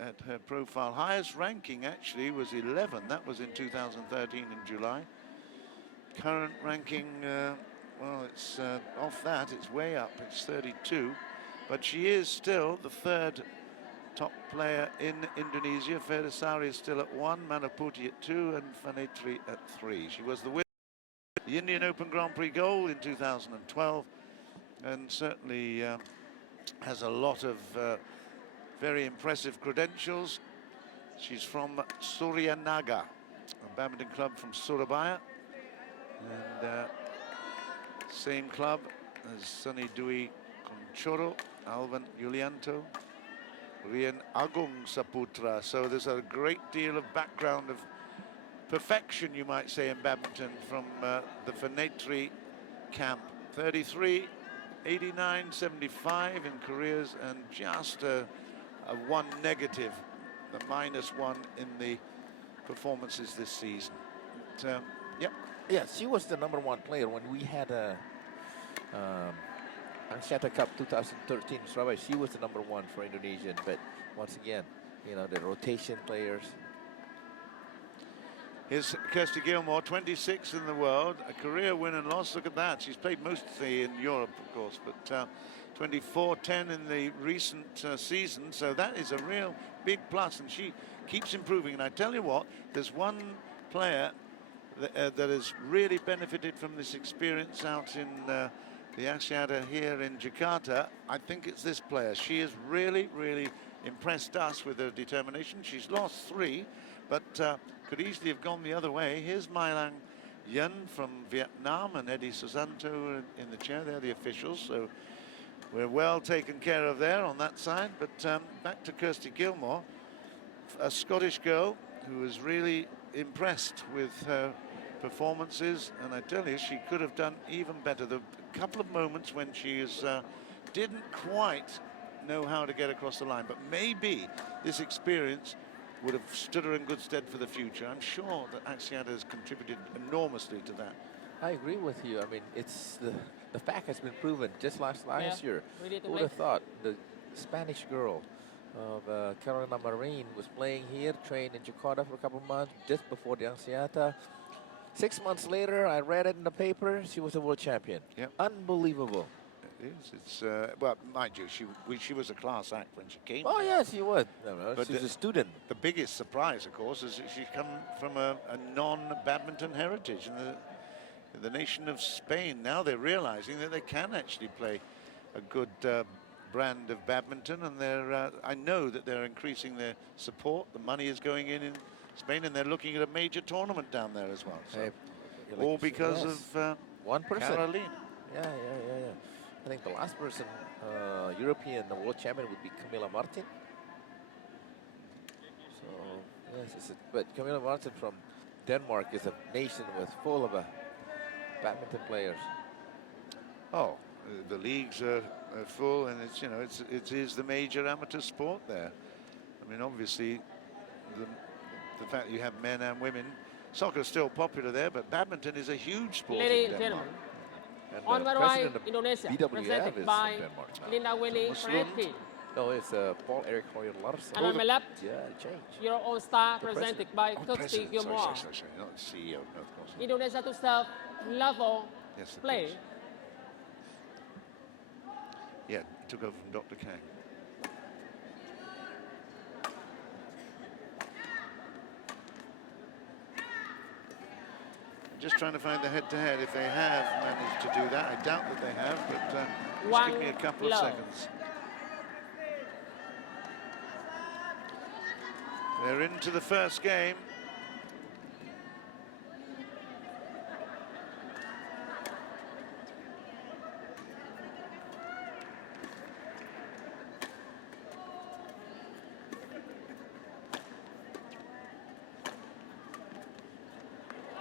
at her profile. Highest ranking actually was 11. That was in 2013 in July. Current ranking, well, it's off that. It's way up. It's 32. But she is still the third top player in Indonesia. Ferdasari is still at 1, Manaputi at 2, and FANETRI at 3. She was the winner of the Indian Open Grand Prix gold in 2012, and certainly has a lot of very impressive credentials. She's from Suryanaga, a badminton club from Surabaya, and same club as Sunny Dwi Conchoro, Alvan Yulianto, Rian Agung Saputra. So there's a great deal of background of perfection, you might say, in badminton from the FANETRI camp. 33, 89, 75 in careers, and just a 1 negative, the -1 in the performances this season. But, yep. Yeah, she was the #1 player when we had a Axiata Cup 2013 in Surabaya. She was the #1 for Indonesian, but once again, you know, the rotation players. Here's Kirsty GILMOUR, 26 in the world, a career win and loss. Look at that. She's played mostly in Europe, of course, but 24-10 in the recent season. So that is a real big plus, and she keeps improving. And I tell you what, there's one player that has really benefited from this experience out in the Axiata here in Jakarta. I think it's this player. She has really, really impressed us with her determination. She's lost 3, but could easily have gone the other way. Here's Mai Lang Yen from Vietnam, and Eddie Susanto in the chair. They're the officials, so we're well taken care of there on that side. But back to Kirsty GILMOUR, a Scottish girl who was really impressed with her performances, and I tell you, she could have done even better. The couple of moments when she didn't quite know how to get across the line, but maybe this experience would have stood her in good stead for the future. I'm sure that Axiata has contributed enormously to that. I agree with you. I mean, it's the fact has been proven just last year. Who would have thought the Spanish girl of Carolina Marin was playing here, trained in Jakarta for a couple of months just before the Axiata. 6 months later, I read it in the paper, she was a world champion. Yep. Unbelievable. It is. It's well, mind you, she was a class act when she came. Oh yes, she was. No, but she's a student. The biggest surprise, of course, is that she come from a non-badminton heritage in the nation of Spain. Now they're realizing that they can actually play a good brand of badminton, and they're I know that they're increasing their support. The money is going in Spain, and they're looking at a major tournament down there as well. So, all because of one person. Caroline. Yeah. I think the last person, European world champion, would be Camilla Martin. So yes, but Camilla Martin from Denmark is a nation with full of badminton players. Oh, the leagues are full, and it's, you know, it is the major amateur sport there. I mean, obviously, the fact that you have men and women, soccer is still popular there, but badminton is a huge sport. Ladies and gentlemen, on my right, Indonesia, presented by Lindaweni FANETRI. No, it's Paul Eric Hoyer Larsen. And on my left, change. your all-star presented by Kirsty GILMOUR. Sorry, not the CEO, no, of course. Indonesia to serve level play. Yeah, took over from Dr. Kang. Just trying to find the head-to-head if they have managed to do that. I doubt that they have, but just give me a couple of seconds. They're into the first game.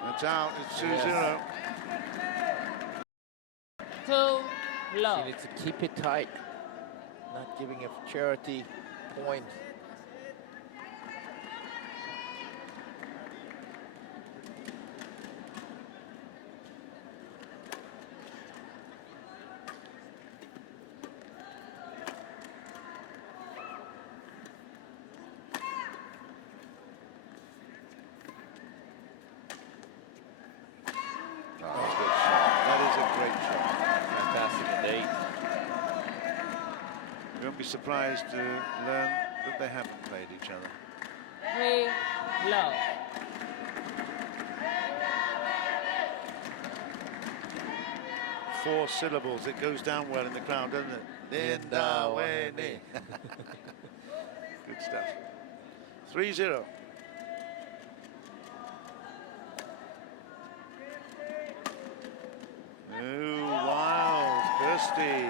It's out, it's 2-0. Too low. She needs to keep it tight, not giving a charity point. surprised to learn that they haven't played each other. 3-love. 4 syllables. It goes down well in the crowd, doesn't it? Lindaweni. Good stuff. 3-0. Oh, wild. Kirsty.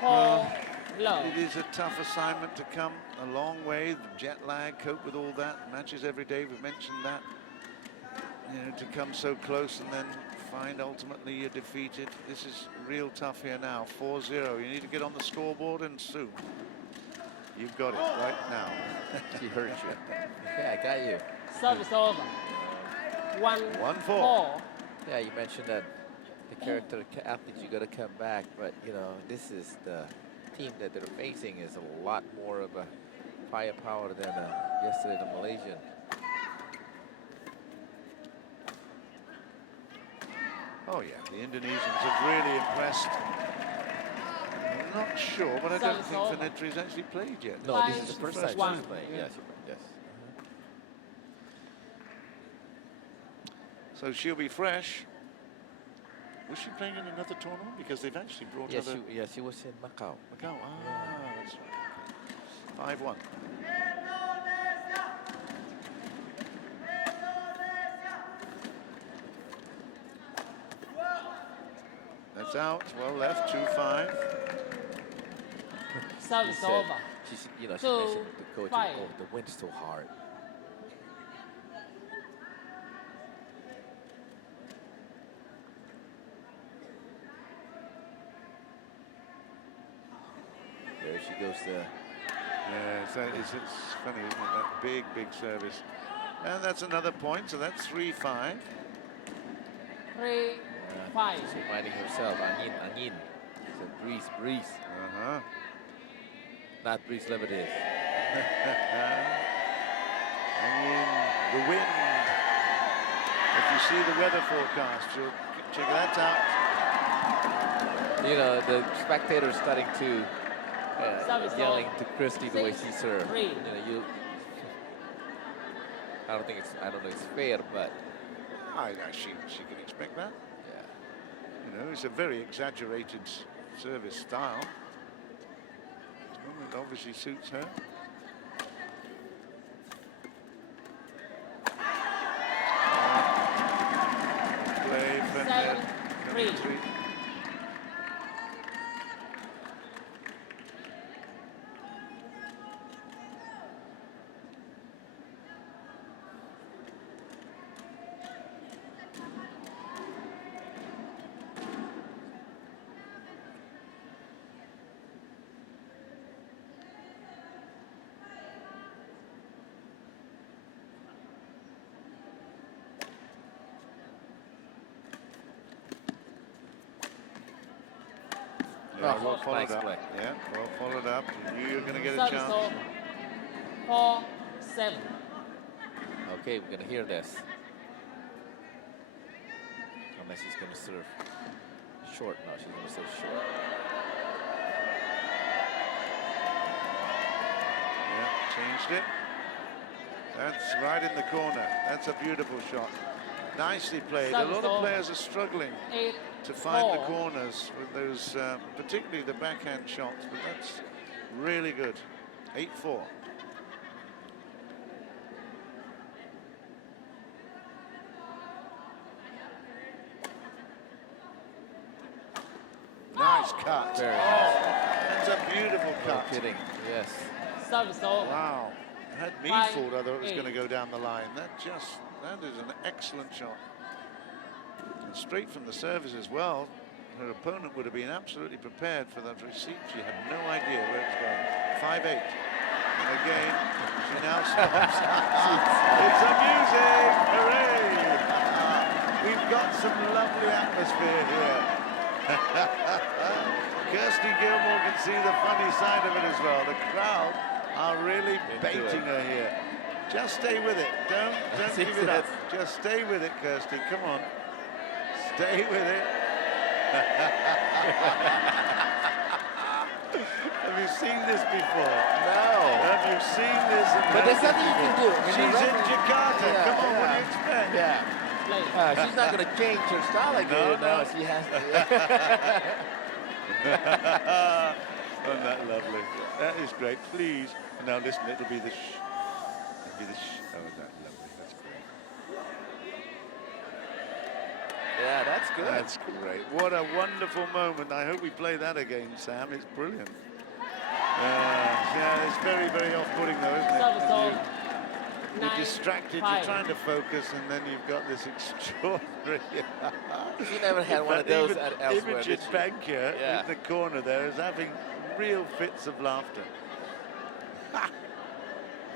4-love. It is a tough assignment to come a long way. The jet lag, cope with all that. Matches every day, we've mentioned that. You know, to come so close and then find ultimately you're defeated. This is real tough here now. 4-0. You need to get on the scoreboard and soon. You've got it right now. She hurt you. Yeah, I got you. Service over. 1-4. Yeah, you mentioned that the character athletes, you got to come back, but you know, this is the team that they're facing is a lot more of a firepower than yesterday the Malaysian. Oh yeah, the Indonesians have really impressed. I'm not sure, but I don't think FANETRI has actually played yet. No, this is the first time she's playing. Yes, yes. So she'll be fresh. Was she playing in another tournament? Because they've actually brought yes, other... yes, she was in Macau. Macau, that's right. 5-1. That's out, well left, 2-5. Service over. She's, you know, she mentioned the coach, oh, the wind's so hard. There she goes there. Yeah, it's funny, isn't it? That big, big service. And that's another point, so that's 3-5. 3-5. She's reminding herself, angin, angin. So breeze, breeze. Not breeze, levitate. Angin, the wind. If you see the weather forecast, you'll check that out. You know, the spectators starting to yelling to Kirsty the way she served. You know, I don't think it's fair, but she can expect that. Yeah. You know, it's a very exaggerated service style. It obviously suits her. Play FANETRI. Yeah, well followed up. Yeah, well followed up. You knew you were going to get a chance. 4-7. Okay, we're going to hear this. Unless he's going to serve short. No, she's going to serve short. Yeah, changed it. That's right in the corner. That's a beautiful shot. Nicely played. A lot of players are struggling to find the corners with those, particularly the backhand shots, but that's really good. 8-4. Nice cut. Very nice. That's a beautiful cut. No kidding. Yes. Wow. Had me fooled, I thought it was going to go down the line. That is an excellent shot. And straight from the service as well. Her opponent would have been absolutely prepared for that receipt. She had no idea where it was going. 5-8. And again, she now stops. It's amusing. Hooray! We've got some lovely atmosphere here. Kirsty Gilmour can see the funny side of it as well. The crowd are really baiting her here. Just stay with it. Don't give it up. Just stay with it, Kirsty. Come on. Stay with it. Have you seen this before? No. Have you seen this? But there's nothing you can do. I mean, she's in Jakarta. Yeah, Come on, yeah. what do you expect? Yeah. She's not going to change her style again. No, she has to. Isn't that lovely? That is great. Please. Now listen, it'll be the shh. It'll be the shh. Oh, isn't that lovely? That's great. Yeah, that's good. That's great. What a wonderful moment. I hope we play that again, Sam. It's brilliant. Yeah, it's very, very off-putting though, isn't it? You're distracted, you're trying to focus, and then you've got this extraordinary... She never had one of those elsewhere, Imogen Bankier in the corner there is having real fits of laughter.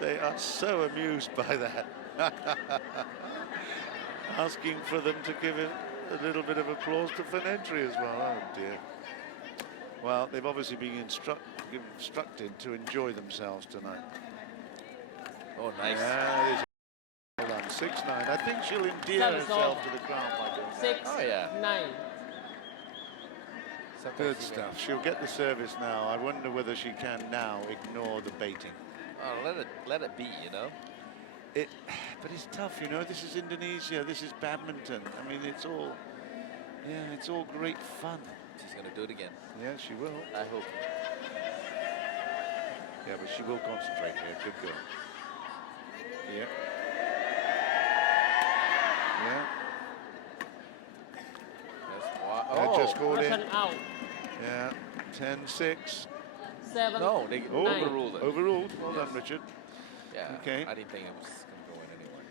They are so amused by that. Asking for them to give it a little bit of applause to FANETRI as well. Oh dear. Well, they've obviously been instructed to enjoy themselves tonight. Oh, nice. Hold on, 6-9. I think she'll endear herself to the ground by doing that. 6-9. Good stuff. She'll get the service now. I wonder whether she can now ignore the baiting. Oh, let it be, you know. But it's tough, you know. This is Indonesia. This is badminton. I mean, it's all great fun. She's going to do it again. Yeah, she will. I hope. Yeah, but she will concentrate here. Good girl. Yeah. Yeah. Oh, just called in. Out. Yeah. 10-6. 7. No, they overruled it. Overruled. Well done, Richard. Yeah. Okay. I didn't think it was going to go in anyway.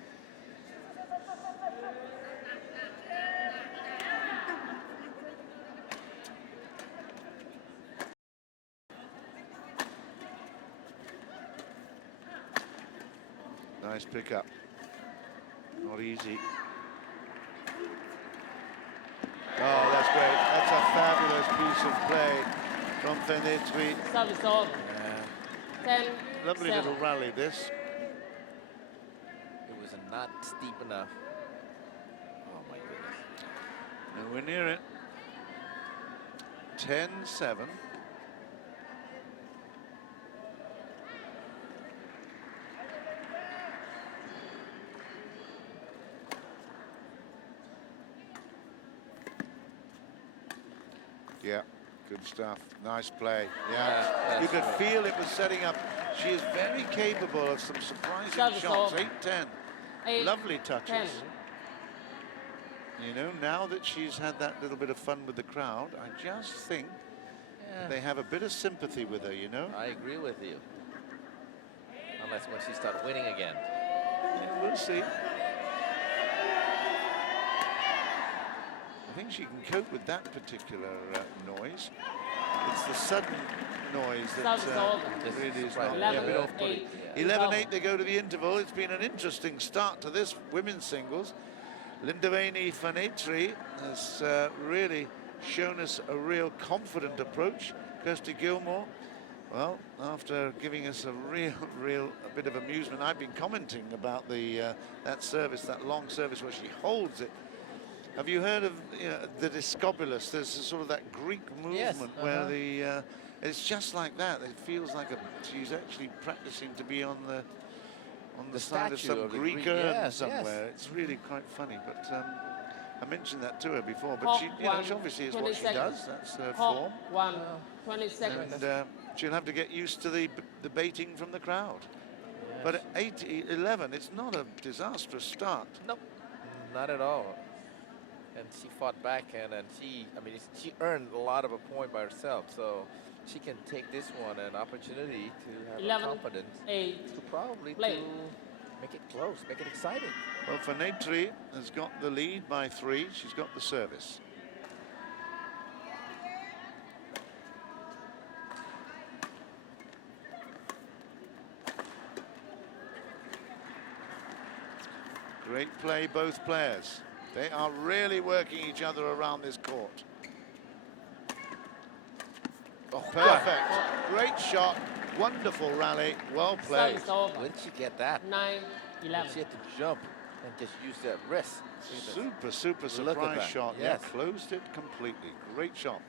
Nice pickup. Not easy. Oh, that's great. That's a fabulous piece of play from FANETRI. Service off. 10. Lovely 7. little rally, this. It was not steep enough. Oh, my goodness. Nowhere near it. 10-7. Yeah, good stuff. Nice play. Yeah, you could feel it was setting up. She is very capable of some surprising shots. 8-10. Lovely touches. 10. You know, now that she's had that little bit of fun with the crowd, I just think they have a bit of sympathy with her, you know? I agree with you. Unless when she starts winning again. Yeah, we'll see. I think she can cope with that particular noise. It's the sudden noise that really is not a bit off-putting. 11-8, they go to the interval. It's been an interesting start to this women's singles. Lindaweni FANETRI has really shown us a real confident approach. Kirsty GILMOUR, well, after giving us a real bit of amusement, I've been commenting about that service, that long service where she holds it. Have you heard of the discobolus? There's sort of that Greek movement where it's just like that. It feels like she's actually practicing to be on the side of some Greek urn somewhere. It's really quite funny. But I mentioned that to her before. But she obviously is what she does. That's her form. 20 seconds. And she'll have to get used to the baiting from the crowd. Yes. But at 8-11, it's not a disastrous start. Nope, not at all. And she fought back, and she earned a lot of a point by herself. So she can take this one an opportunity to have confidence to probably to make it close, make it exciting. Well, FANETRI has got the lead by 3. She's got the service. Great play, both players. They are really working each other around this court. Oh, perfect. Great shot. Wonderful rally. Well played. When did she get that? 9-11. She had to jump and just use that wrist. Super surprise shot. Yes. Yeah, closed it completely. Great shot.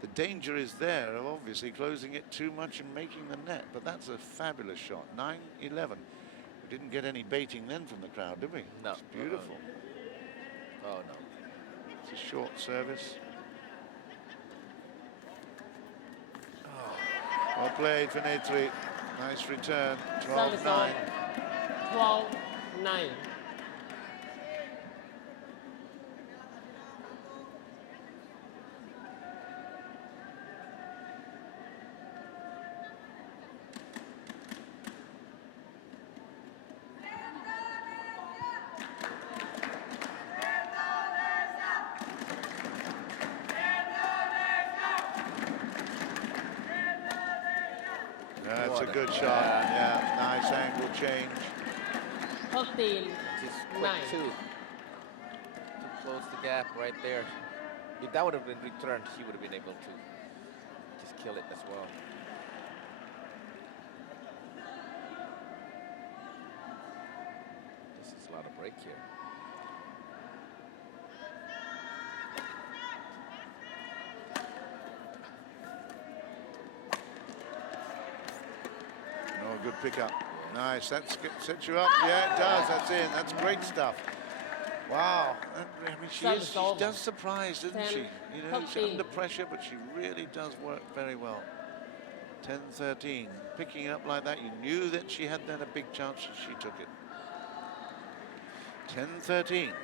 The danger is there of obviously closing it too much and making the net, but that's a fabulous shot. 9-11. We didn't get any baiting then from the crowd, did we? No. It's beautiful. Oh, no. It's a short service. Oh. Well played, FANETRI. Nice return. 12-9. 12-9. That's a good shot. Yeah, nice angle change. 13-9. Just quick to close the gap right there. If that would have been returned, she would have been able to just kill it as well. This is a lot of break here. Good pickup. Nice. That sets you up. Yeah, it does. That's in. That's great stuff. Wow. I mean, she does surprise, doesn't she? You know, she's under pressure, but she really does work very well. 10-13. Picking it up like that, you knew that she had then a big chance, and she took it. 10-13.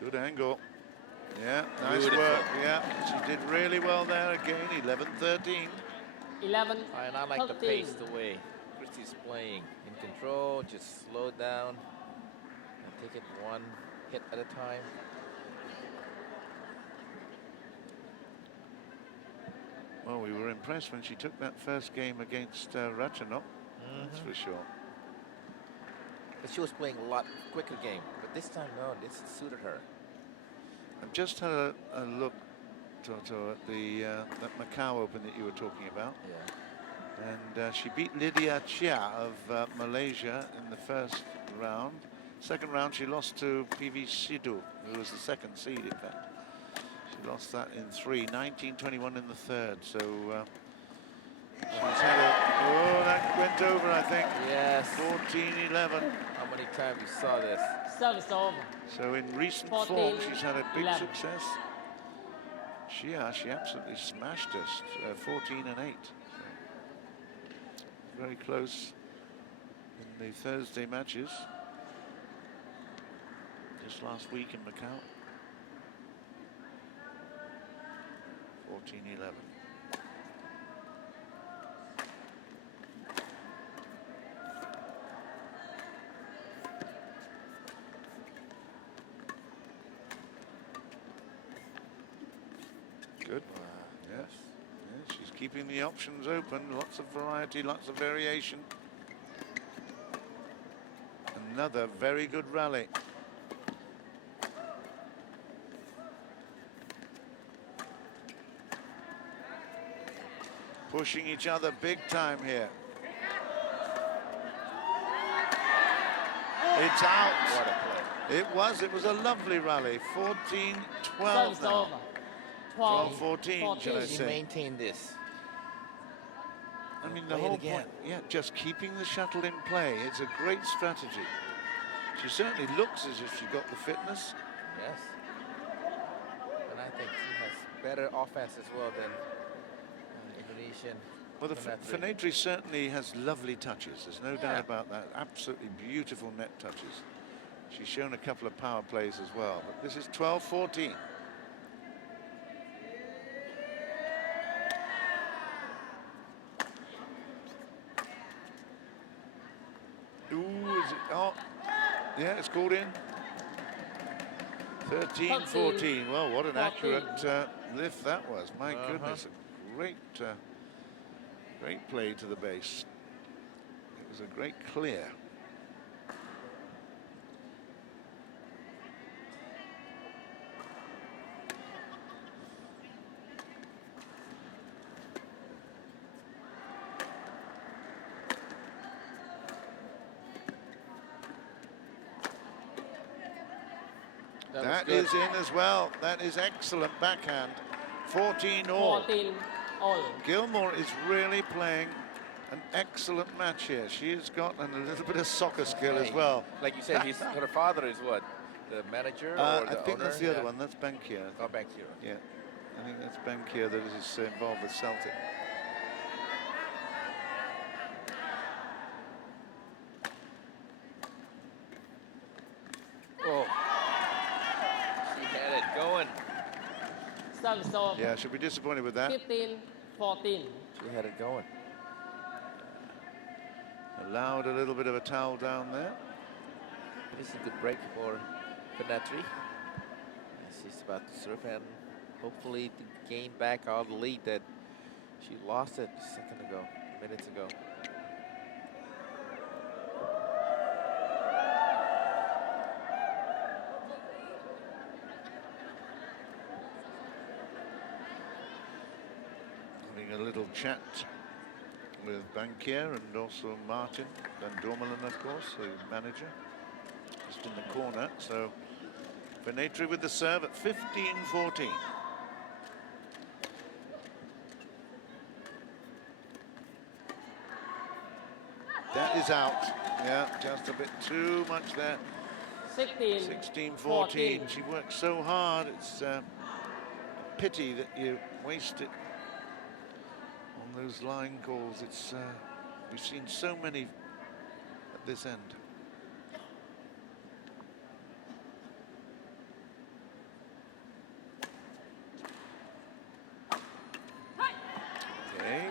Good angle. Yeah, nice work. Yeah, she did really well there again. 11-13. 11. And I like the pace, the way Kirsty's playing. In control, just slow down and take it one hit at a time. Well, we were impressed when she took that first game against Ratchanok. That's for sure. But she was playing a lot quicker game. But this time, no, this suited her. I've just had a look, Toto, at the that Macau Open that you were talking about. Yeah. And she beat Lydia Chia of Malaysia in the first round. Second round, she lost to PV Sidhu, who was the second seed, in fact. She lost that in 3, 19-21 in the third. So she's had a... Oh, that went over, I think. Yes. 14-11. How many times you saw this? Service over. So in recent form, she's had a big success. She absolutely smashed us, 14-8. So very close in the Thursday matches. Just last week in Macau. 14-11. Good. Yes. Yeah, she's keeping the options open. Lots of variety, lots of variation. Another very good rally. Pushing each other big time here. It's out. What a play. It was a lovely rally. 14-12 now. 12-14, shall I She say. maintained this. I mean, the whole point, yeah, just keeping the shuttle in play. It's a great strategy. She certainly looks as if she got the fitness. Yes. And I think she has better offense as well than Indonesian. Well, the FANETRI certainly has lovely touches. There's no doubt about that. Absolutely beautiful net touches. She's shown a couple of power plays as well. But this is 12-14. Ooh, is it? Oh, yeah, it's called in. 13-14. Well, what an accurate lift that was. My goodness, a great, great play to the base. It was a great clear. That is in as well. That is excellent backhand. 14 all. 14 all. Gilmour is really playing an excellent match here. She has got a little bit of soccer skill as well. Like you said, her father is what? The manager or the I think owner? that's the other one. That's Bankier. Oh, Bankier. Yeah, I think that's Bankier that is involved with Celtic. Oh, she had it going. Yeah, she'll be disappointed with that. 15-14. She had it going. Allowed a little bit of a towel down there. This is a good break for FANETRI. She's about to serve and hopefully to gain back all the lead that she lost it minutes ago. Having a little chat with Bankier and also Martin Van Dormelen, of course, the manager, just in the corner. So FANETRI with the serve at 15-14. That is out. Yeah, just a bit too much there. 16-14. She worked so hard. It's a pity that you waste it on those line calls. It's we've seen so many at this end. Okay.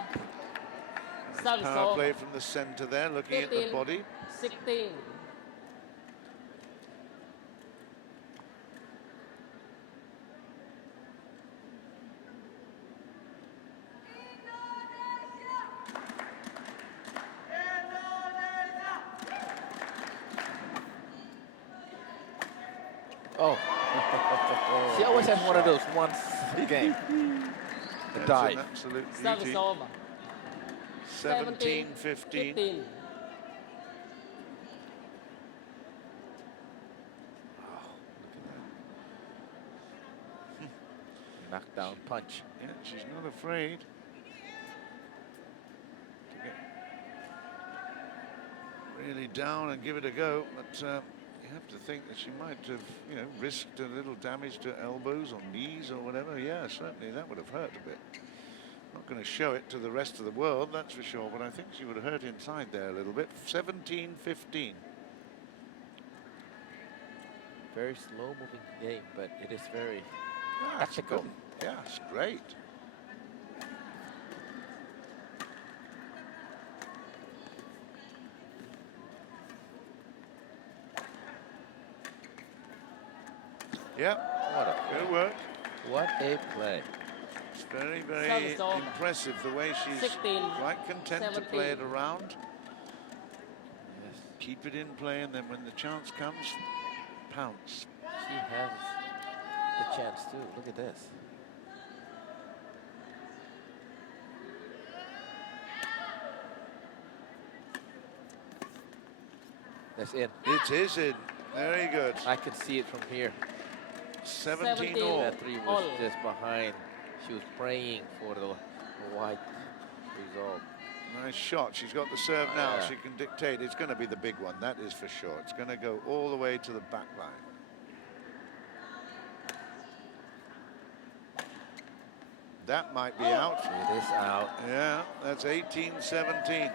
Power play from the center there, looking 15, at the body. 16. Oh, she always has one of those once a game. A dive. Absolute Service beauty. over. 17-15. 15. Knockdown punch. Yeah, she's not afraid to get really down and give it a go, but you have to think that she might have, you know, risked a little damage to elbows or knees or whatever. Yeah, certainly that would have hurt a bit. Not going to show it to the rest of the world, that's for sure, but I think she would have hurt inside there a little bit. 17-15. Very slow-moving game, but it is very It's tactical. good. Yeah, it's great. Yeah, good work. What a play. It's very, very impressive the way she's 16, quite content 17. to play it around. Yes. Keep it in play, and then when the chance comes, pounce. She has the chance too. Look at this. That's in. It is in. Very good. I can see it from here. 17 all. FANETRI was just behind. She was praying for the white result. Nice shot. She's got the serve now. Yeah. She can dictate. It's going to be the big one. That is for sure. It's going to go all the way to the back line. That might be out. It is out. Yeah, that's 18-17.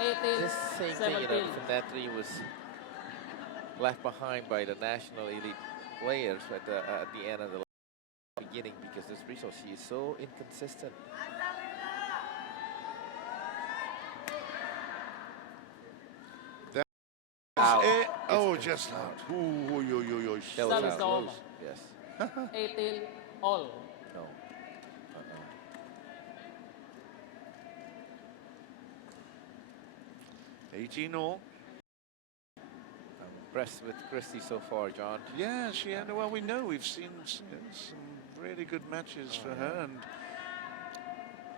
18, This same 17. thing, you know, FANETRI was left behind by the national elite players at the end of the beginning because this result, she is so inconsistent. That's out. it. Oh, just out. Ooh, yo. That was Service out. over. Yes. 18 all. No. 18 all. I'm impressed with Kirsty so far, John. Yeah, she had, well, we know we've seen some really good matches for her, and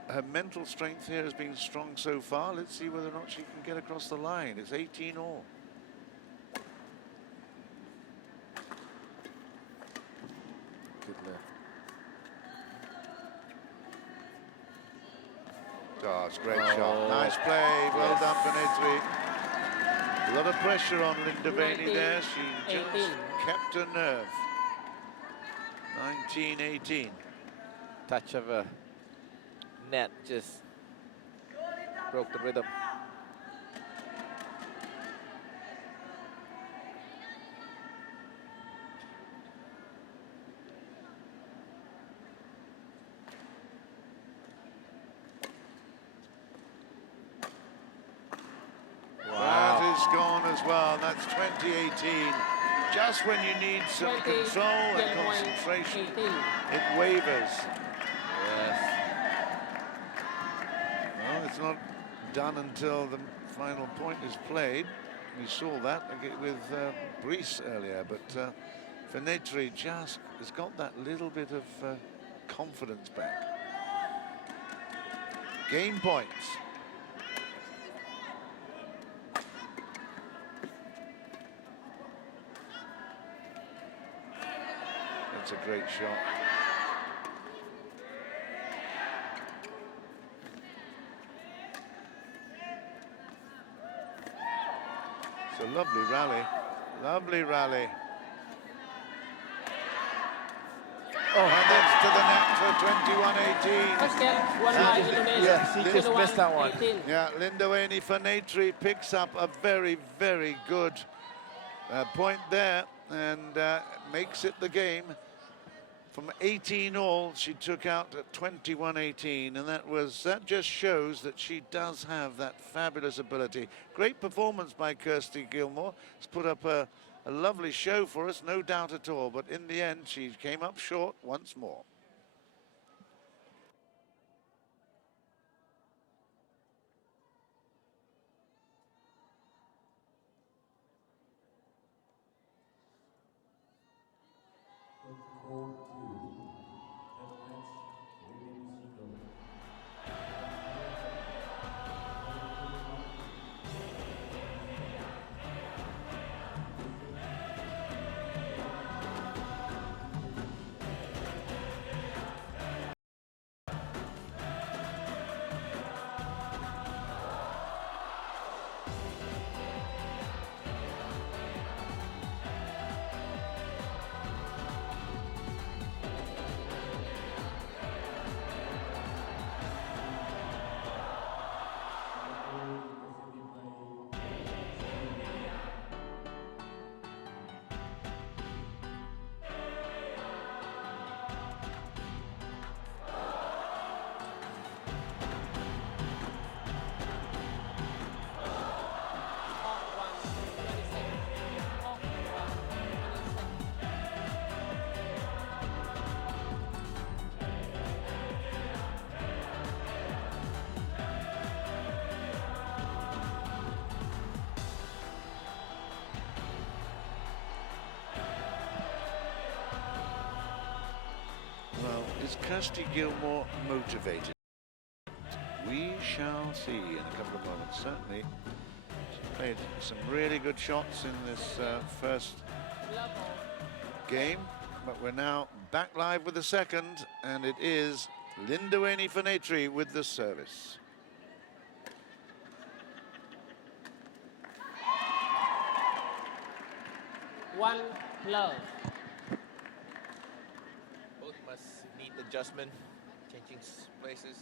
her mental strength here has been strong so far. Let's see whether or not she can get across the line. It's 18 all. Good left. Oh, it's a great shot. Nice play. Well done, FANETRI. A lot of pressure on Lindaweni there. She just kept her nerve. 19-18. Touch of a net just broke the rhythm. That is gone as well. That's 2018. Just when you need some control and concentration, it wavers. Yes. Well, it's not done until the final point is played. We saw that with Brees earlier, but FANETRI just has got that little bit of confidence back. Game points. That's a great shot. It's a lovely rally. Lovely rally. Oh, and that's to the net for 21-18. One by Indonesia. Yeah, he just missed that one. Yeah, Lindaweni FANETRI picks up a very, very good point there and makes it the game. From 18 all, she took out at 21-18, and that just shows that she does have that fabulous ability. Great performance by Kirsty GILMOUR. It's put up a lovely show for us, no doubt at all, but in the end, she came up short once more. Well, is Kirsty GILMOUR motivated? We shall see in a couple of moments. Certainly, she played some really good shots in this first game, but we're now back live with the second, and it is Lindaweni FANETRI with the service. One love. Both must need adjustment, changing places.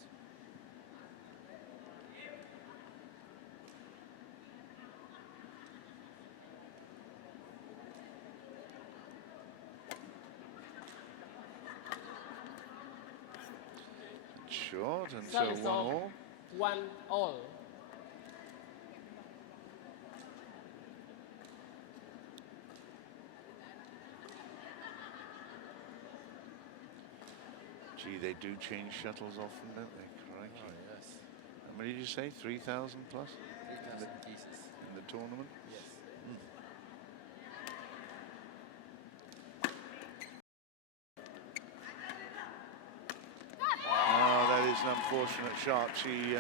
Short, and so Service 1-1. 1-1. Gee, they do change shuttles often, don't they? Crikey. Oh, yes. How many did you say? 3,000 plus 3,000 pieces. in the tournament? Yes. Oh, that is an unfortunate shot. She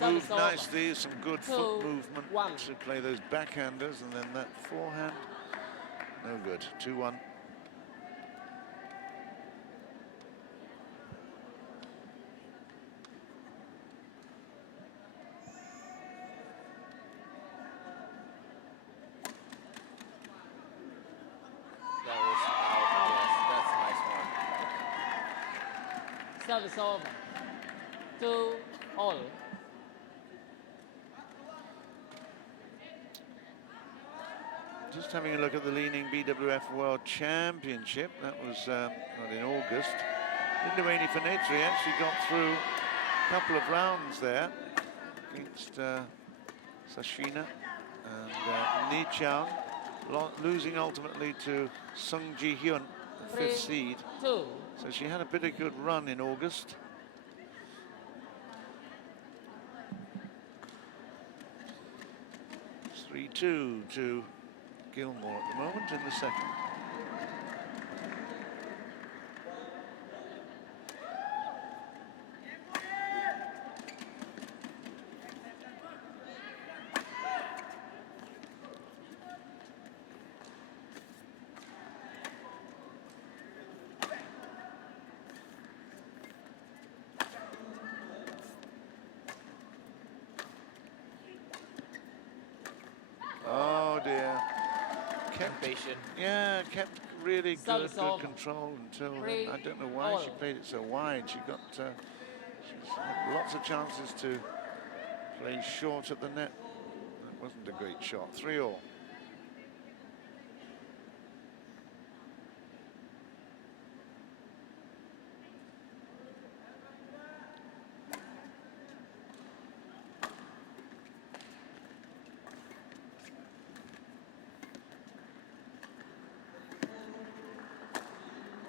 moved nicely, some good foot movement to play those backhanders, and then that forehand, no good. 2-1. Service over. 2-all. Just having a look at the leaning BWF World Championship. That was in August. Lindaweni FANETRI actually got through a couple of rounds there against Sashina and Ni Chiang, losing ultimately to Sung Ji Hyun, the 5th seed. 2. So she had a pretty good run in August. It's 3-2 to Gilmour at the moment in the second. Oh dear. Yeah, kept really good control until I don't know why she played it so wide. She's had lots of chances to play short at the net. That wasn't a great shot. 3-all.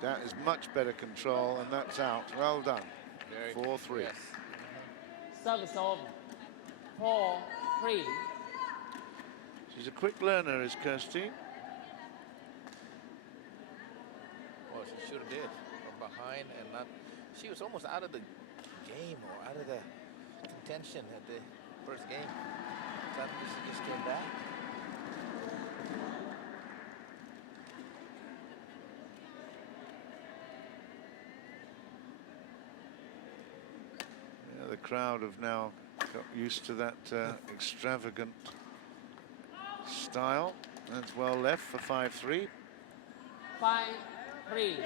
That is much better control, and that's out. Well done. 4-3. Yes. Service over. 4-3. She's a quick learner, is Kirsty. Well, she sure did. From behind and not. She was almost out of the game or out of the contention at the first game. Suddenly she just came back. The crowd have now got used to that extravagant style. That's well left for 5-3. 5-3.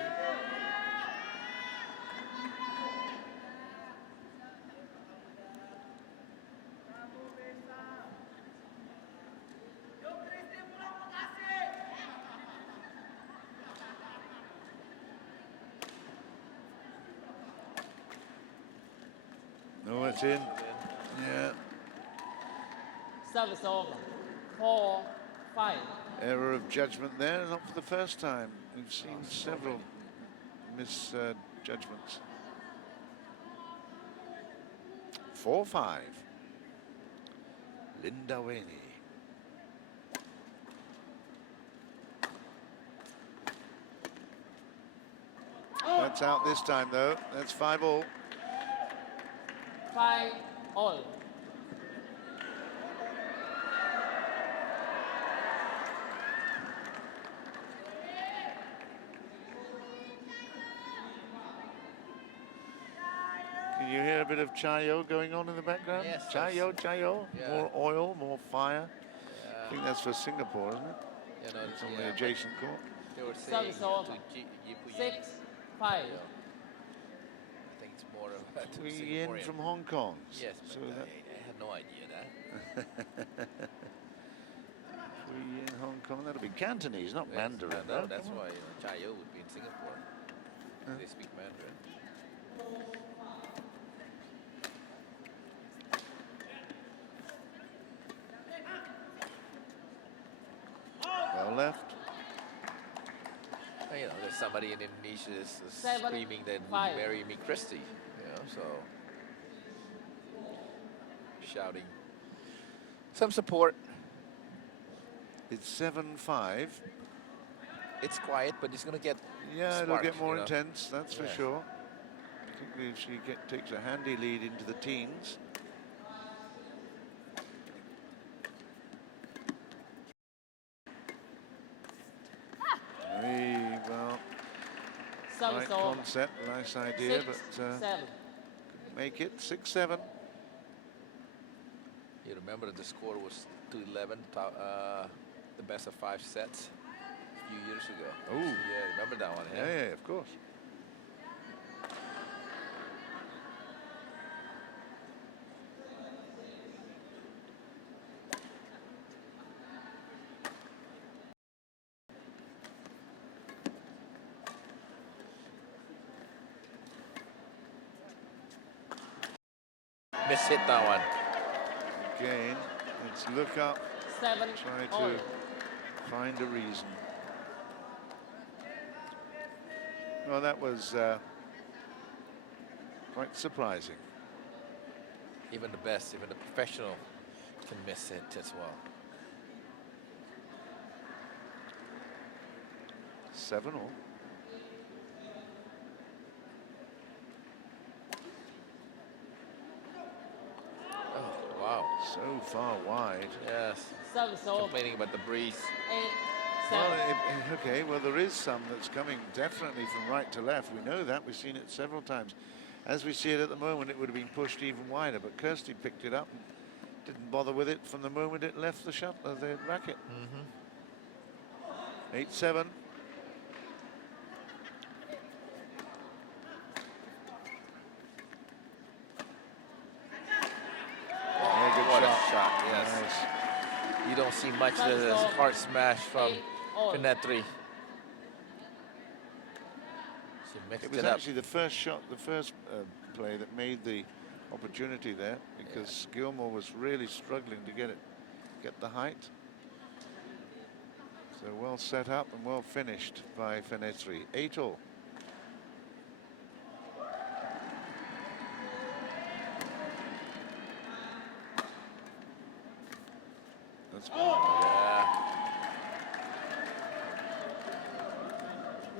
No, it's in. Yeah. Service over. 4-5. Error of there, not for the first time. We've seen several misjudgments. 4-5. Lindaweni. That's out this time, though. That's 5-all. 5-all. Can you hear a bit of chayo going on in the background? Yes. Chayo. Yeah. More oil, more fire. Yeah. I think that's for Singapore, isn't it? Yeah, no, it's on the adjacent court. They were saying Service over. 6-5. I think it's more of a Yin from Hong Kong. Yes, so but I had no idea that. In Hong Kong, that'll be Cantonese, not Mandarin. No, that's why Chayo would be in Singapore. They speak Mandarin. Well left. You know, there's somebody in Indonesia is screaming that would marry me, Kirsty. You know, so shouting some support. It's 7-5. It's quiet, but it's going to get it'll get more intense, that's for sure. Particularly if she takes a handy lead into the teens. Well, right concept, nice idea, but make it 6-7. You remember the score was 2-11, the best of 5 sets a few years ago. Oh, yeah, remember that one? Yeah, of course. Miss-hit that one. Again, it's look up, 7 try all. to find a reason. Well, that was quite surprising. Even the best, even the professional can miss it as well. 7 all. Oh, wow. So far wide. Yes. Service over. Complaining about the breeze. 8 Well, 7. okay, well, there is some that's coming definitely from right to left. We know that. We've seen it several times. As we see it at the moment, it would have been pushed even wider, but Kirsty picked it up and didn't bother with it from the moment it left the the racket. 8-7. Yeah, good What shot. a shot, yes. Nice. You don't see much of this hard smash from FANETRI. She mixed It was it up. actually the first shot, the first play that made the opportunity there, because Gilmour was really struggling to get the height. So well set up and well finished by FANETRI. 8 all. That's Yeah.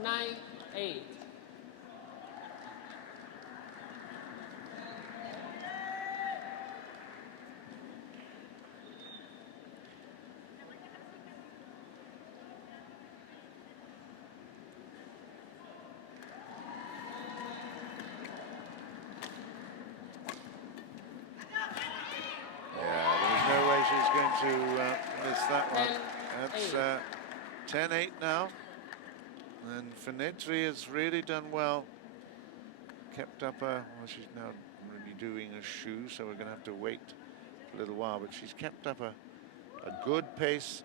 9-8. she's going to miss that one. 10-8. That's 10-8 now. And FANETRI has really done well. Kept up well, she's now really doing a shoe, so we're going to have to wait a little while, but she's kept up a good pace.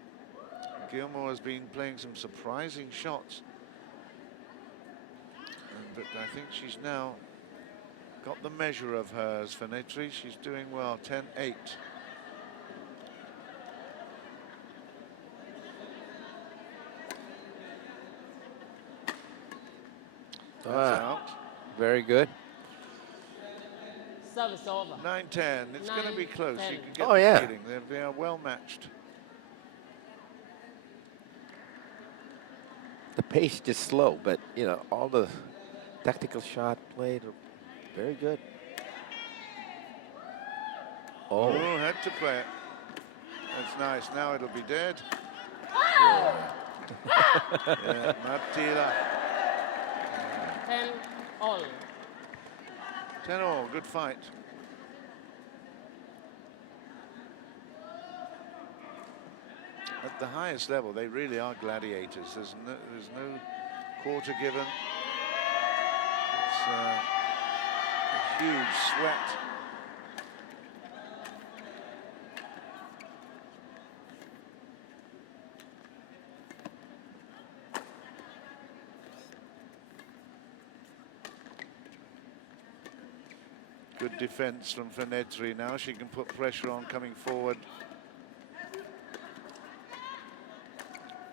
Gilmour has been playing some surprising shots. But I think she's now got the measure of hers. FANETRI, she's doing well. 10-8. Out. Very good. Service over. 9-10. It's going to be close. 9-10. You can get Oh, the yeah. feeling. They are well matched. The pace just slow, but you know, all the tactical shot played are very good. Oh, had to play it. That's nice. Now it'll be dead. Yeah, Martila. 10 all. 10 all. Good fight. At the highest level, they really are gladiators. There's no quarter given. It's a huge sweat. Good defense from FANETRI. Now she can put pressure on coming forward.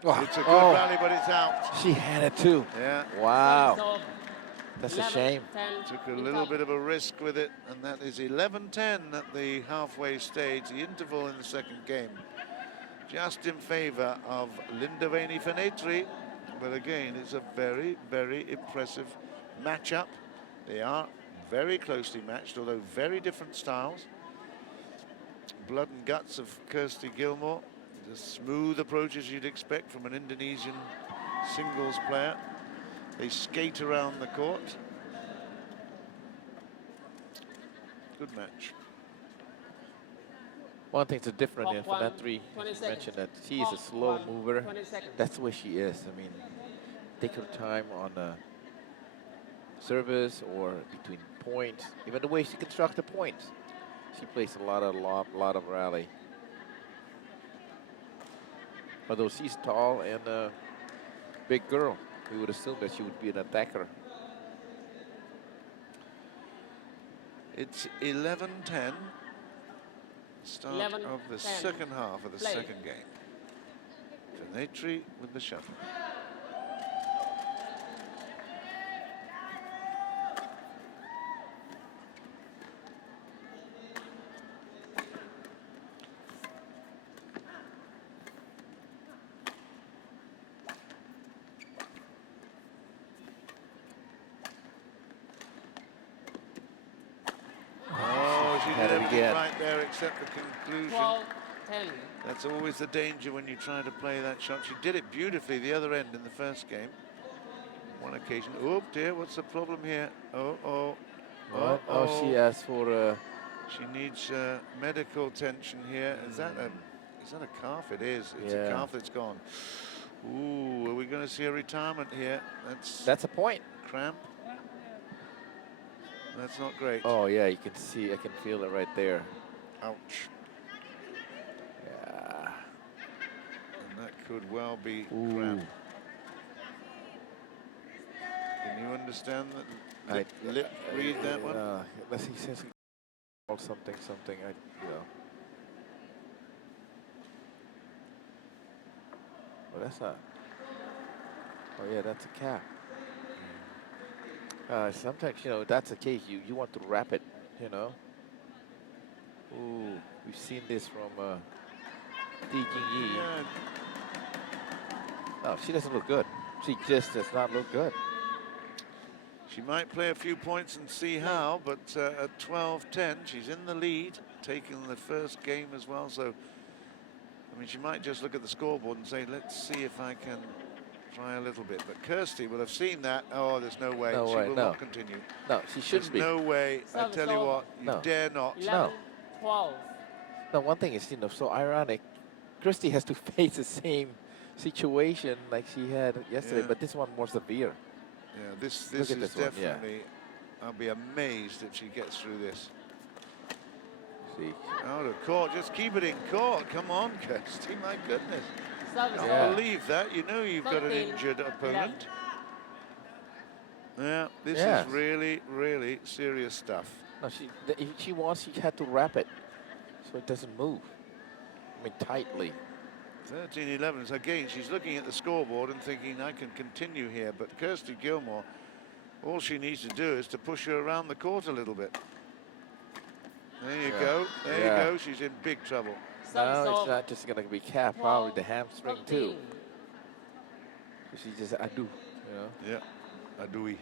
Oh, It's a good rally, but it's out. She had it too. Yeah. Wow. Service over. That's a 11, shame. 10 Took a little bit of a risk with it, and that is 11-10 at the halfway stage, the interval in the second game. Just in favor of Lindaweni FANETRI. But again, it's a very, very impressive matchup. They are very closely matched, although very different styles. Blood and guts of Kirsty GILMOUR. The smooth approaches you'd expect from an Indonesian singles player. They skate around the court. Good match. One thing's different in Clock one, FANETRI. 20 You seconds. mentioned that she is a Clock slow one, mover. 20 seconds. That's the way she is. I mean, take her time on service or between points. Even the way she constructs the points. She plays a lot of rally. Although she's tall and a big girl, we would assume that she would be an attacker. It's 11-10. Start 11, of the 10. second half of the Play. second game. FANETRI with the shuttle. She did everything right there except the conclusion. 12, 10. That's always the danger when you try to play that shot. She did it beautifully the other end in the first game. One occasion. Oh dear, what's the problem here? Oh, she asked for. She needs medical attention here. Is that a calf? It is. It's a calf that's gone. Ooh, are we going to see a retirement here? That's a point. Cramp. That's not great. Oh yeah, you can see. I can feel it right there. Ouch. Yeah. And that could well be cramp. Can you understand that? Lip read that one? He says something. Well, that's not. Oh yeah, that's a cap. Sometimes, that's the case. You want to wrap it, Ooh, we've seen this from Di Jingyi. Yeah. No, she doesn't look good. She just does not look good. She might play a few points and see how, but at 12-10, she's in the lead, taking the first game as well. So, I mean, she might just look at the scoreboard and say, let's see if I can try a little bit. But Kirsty will have seen that. Oh, there's no way. She will not continue. No, she shouldn't be. There's no way. I tell you what, you dare not. 11, 12. No, one thing is, so ironic. Kirsty has to face the same situation like she had yesterday, but this one more severe. Yeah, this is definitely. I'll be amazed if she gets through this. See. Out of court, just keep it in court. Come on, Kirsty, my goodness. Can't believe that. You know you've got an injured opponent. Yeah, this is really, really serious stuff. No, if she wants, she had to wrap it so it doesn't move. I mean, tightly. 13-11. So again, she's looking at the scoreboard and thinking, I can continue here. But Kirsty Gilmour, all she needs to do is to push her around the court a little bit. There you go. There you go. She's in big trouble. No, it's not just going to be cap, probably the hamstring too. She just adu, Yeah, adui.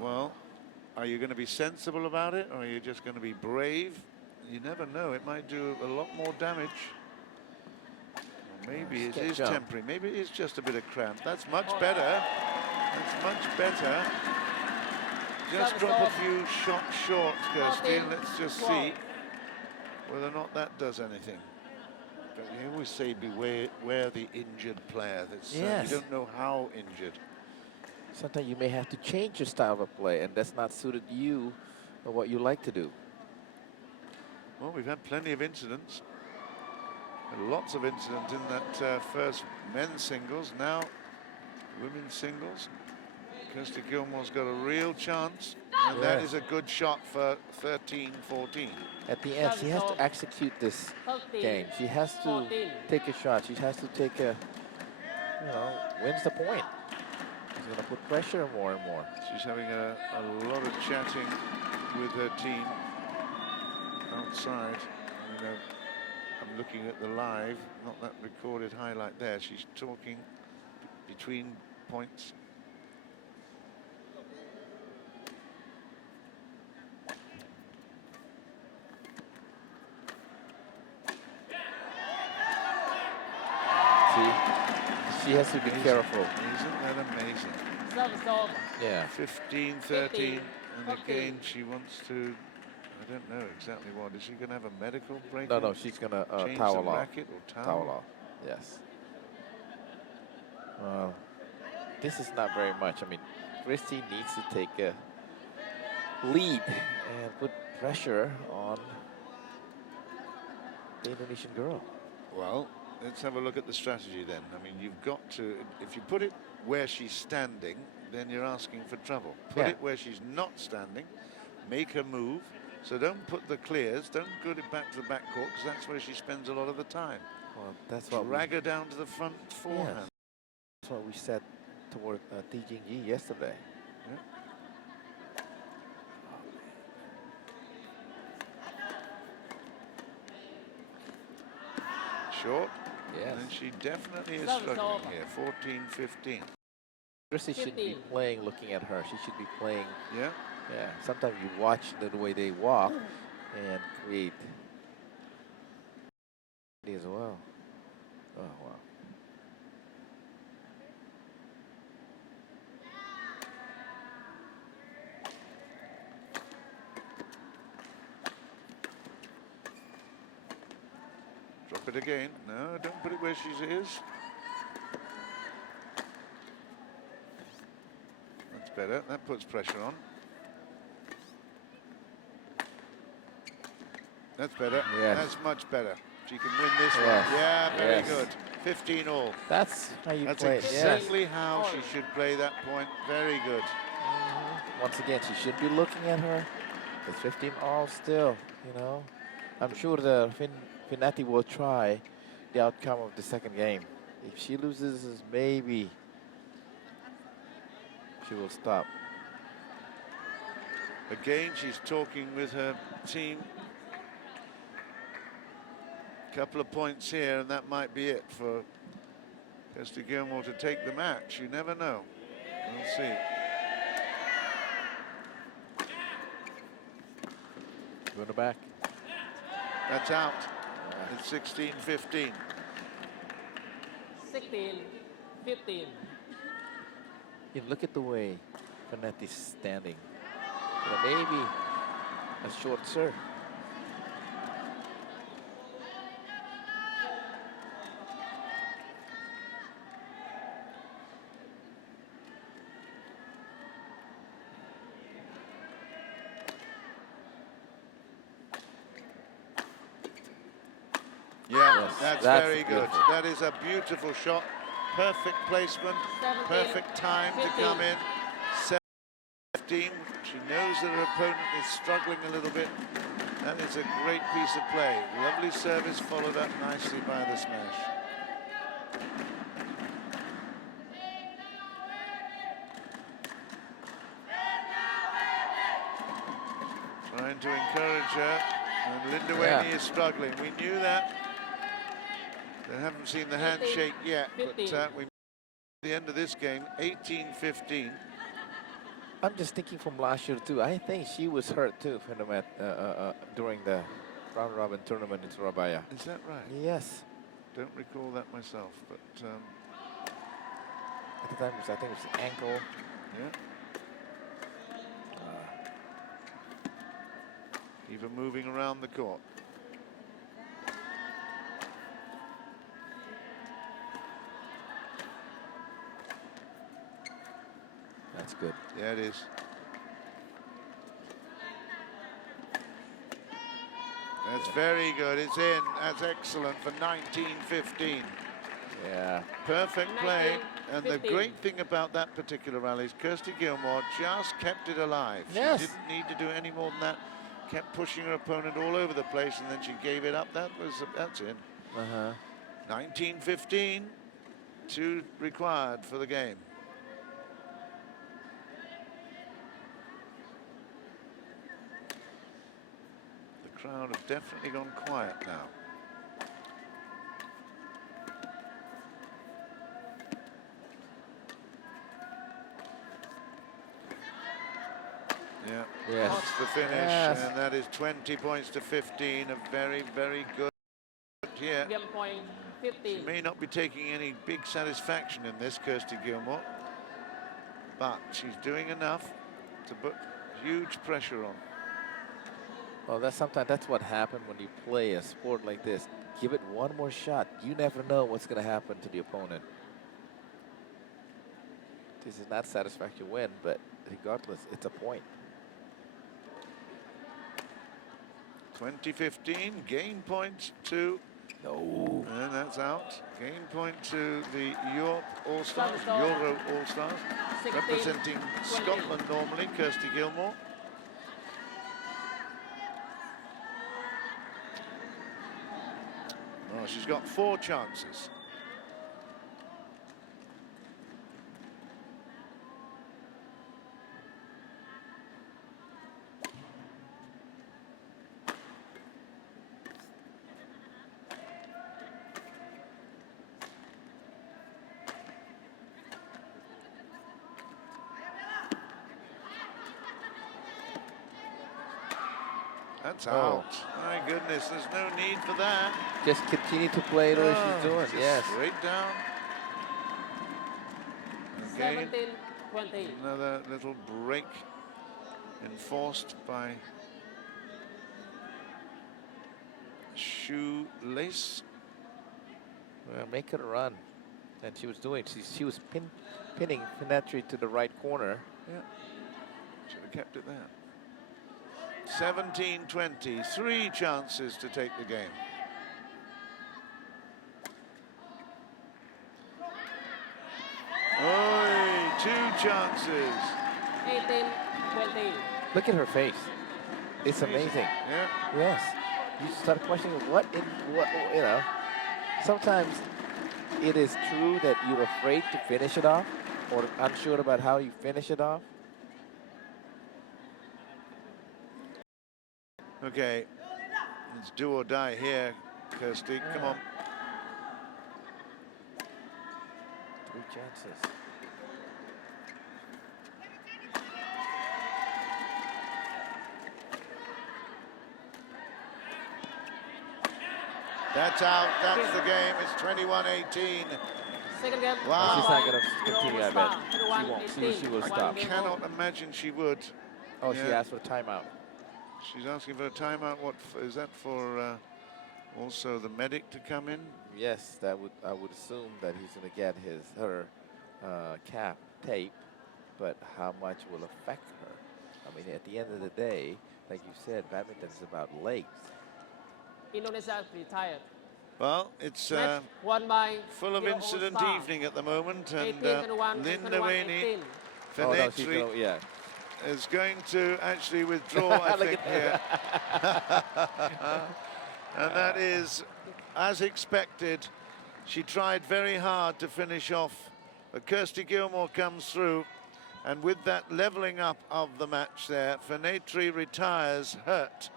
Well, are you going to be sensible about it, or are you just going to be brave? You never know. It might do a lot more damage. Or maybe it is temporary. Maybe it is just a bit of cramp. That's much better. That's much better. Just drop a few shots short, Kirsty, and let's just see whether or not that does anything. But you always say beware the injured player. That's, you don't know how injured. Sometimes you may have to change your style of play, and that's not suited you or what you like to do. Well, we've had plenty of incidents. Lots of incidents in that first men's singles. Now, women's singles. Kirsty Gilmour's got a real chance, and that is a good shot for 13-14. At the end, she has to execute this game. She has to take a shot. She has to take a, wins the point. She's going to put pressure more and more. She's having a lot of chatting with her team outside. I'm looking at the live, not that recorded highlight there. She's talking between points. She has to be careful. Isn't that amazing? Yeah. 15-13, and again she wants to. I don't know exactly what. Is she going to have a medical break? No, she's going to towel off. Racket or towel off. Yes. This is not very much. I mean, Kirsty needs to take a lead and put pressure on the Indonesian girl. Well, let's have a look at the strategy then. I mean, you've got to, if you put it where she's standing, then you're asking for trouble. Put it where she's not standing, make her move. So don't put the clears, don't get it back to the back court, because that's where she spends a lot of the time. Well, that's what drag her down to the front forehand. Yes. That's what we said toward TJG yesterday. Yeah. Short. Yes. And she definitely is struggling here. 14-15. Kirsty shouldn't be playing looking at her. She should be playing. Yeah. Yeah. Sometimes you watch the way they walk and create as well. Oh, wow. Drop it again. No, don't put it where she is. That's better. That puts pressure on. That's better. Yes. That's much better. She can win this Yes. one. Yeah, very Yes. good. 15 all. That's how you That's play it. exactly Yes. how she should play that point. Very good. Once again, she should be looking at her. It's 15 all still, you know. I'm sure the FANETRI will try the outcome of the second game. If she loses, maybe she will stop. Again, she's talking with her team. Couple of points here, and that might be it for Kirsty Gilmour to take the match. You never know. We'll see. Go to back. That's out. It's 16-15. 16-15. Yeah, look at the way FANETRI's standing. You know, maybe a short serve. Yeah, Yes, that's very good. beautiful. That is a beautiful shot. Perfect placement, 17, perfect time to 15. come in. 17. She knows that her opponent is struggling a little bit. That is a great piece of play. Lovely service followed up nicely by the smash. Trying to encourage her, and Lindaweni is struggling. We knew that. They haven't seen the handshake yet, but we the end of this game, 18-15. I'm just thinking from last year too. I think she was hurt too, during the round robin tournament in Surabaya. Is that right? Yes. Don't recall that myself, but at the time I think it was ankle. yeah. Even moving around the court. That's good. Yeah, it is. That's very good. It's in. That's excellent for 19-15. Yeah. Perfect play. And the 19-15. great thing about that particular rally is Kirsty Gilmour just kept it alive. Yes. She didn't need to do any more than that. Kept pushing her opponent all over the place, and then she gave it up. That's in. 19-15. 2 required for the game. The crowd have definitely gone quiet now. Yeah, Yes. that's the finish, Yes. and that is 20 points to 15. A very, very good here. Game point She 15. may not be taking any big satisfaction in this, Kirsty Gilmour, but she's doing enough to put huge pressure on. Well, sometimes that's what happens when you play a sport like this. Give it one more shot. You never know what's going to happen to the opponent. This is not satisfaction win, but regardless, it's a point. 20-15, gain point to, and that's out. Gain point to the Europe All-Stars, Euro Euro All-Stars. representing Scotland normally, Kirsty Gilmour. Oh, she's got 4 chances. That's out. My goodness, there's no need for that. Just continue to play the way she's doing. Yes. Straight down. Again, 17-20. another little break enforced by Shoelace. Well, make it a run. And she was doing. She was pinning FANETRI to the right corner. Yeah. Should have kept it there. 17-20, 3 chances to take the game. Oi, 2 chances. 18-20. Look at her face. It's amazing. Yeah. Yes. You start questioning what, you know. Sometimes it is true that you're afraid to finish it off or unsure about how you finish it off. Okay, it's do or die here, Kirsty. Come on. 3 chances. That's out. That's the game. It's 21-18. Second game. Wow. She's not going to continue, I bet. She won't. She will I stop. cannot imagine she would. Oh, Yeah. she asked for a timeout. She's asking for a timeout. What is that for? Also the medic to come in. Yes, I would assume that he's going to get her cap tape, but how much will affect her? I mean, at the end of the day, like you said, badminton is about legs. Indonesia retired. Well, it's Match won by full of your incident all-star. evening at the moment, and 18-21, Lindaweni 21-18. FANETRI yeah. is going to actually withdraw, I think, here. And that is, as expected, she tried very hard to finish off, but Kirsty Gilmour comes through, and with that leveling up of the match there, FANETRI retires hurt.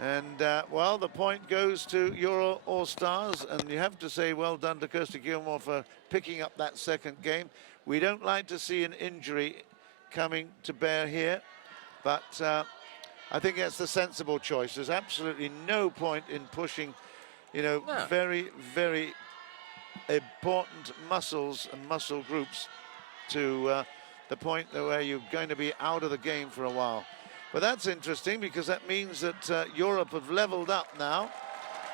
And, well, the point goes to your All-Stars, and you have to say well done to Kirsty Gilmour for picking up that second game. We don't like to see an injury coming to bear here, but I think that's the sensible choice. There's absolutely no point in pushing, you know, very, very important muscles and muscle groups to the point where you're going to be out of the game for a while. But that's interesting because that means that Europe have leveled up now.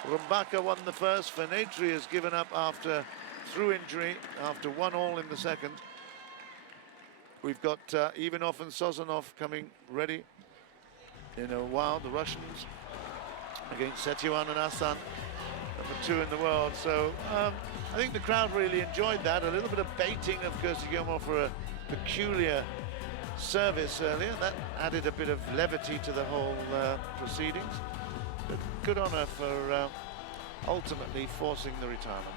Rumbaka won the first. FANETRI has given up after through injury after 1-all in the second. We've got Ivanov and Sozonov coming ready in a while, the Russians, against Setyuan and Asan, number 2 in the world. So I think the crowd really enjoyed that. A little bit of baiting of Kirsty Gilmour for a peculiar service earlier. That added a bit of levity to the whole proceedings. But good on her for ultimately forcing the retirement.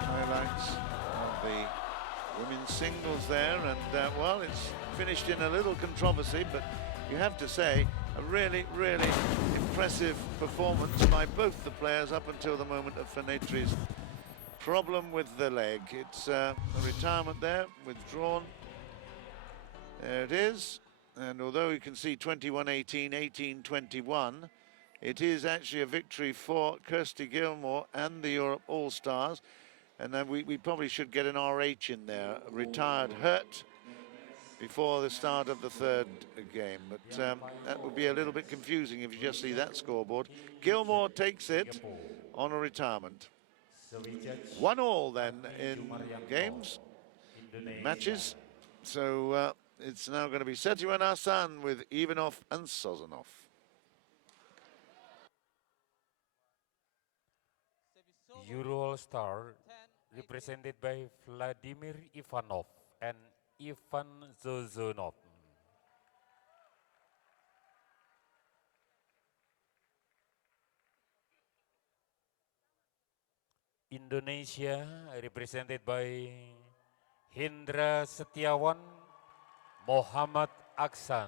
highlights of the women's singles there, and well, it's finished in a little controversy, but you have to say a really, really impressive performance by both the players up until the moment of FANETRI's problem with the leg. It's a retirement there, withdrawn. There it is. And although you can see 21-18, 18-21, it is actually a victory for Kirsty GILMOUR and the Europe All-Stars. And then we probably should get an RH in there, retired hurt before the start of the third game. But that would be a little bit confusing if you just see that scoreboard. GILMOUR takes it on a retirement. 1-1 then in games, matches. So it's now going to be Sethuan Ahsan with Ivanov and Sozonov. Euro All-Star represented by Vladimir Ivanov and Ivan Sozonov. Indonesia represented by Hendra Setiawan, Muhammad Aksan.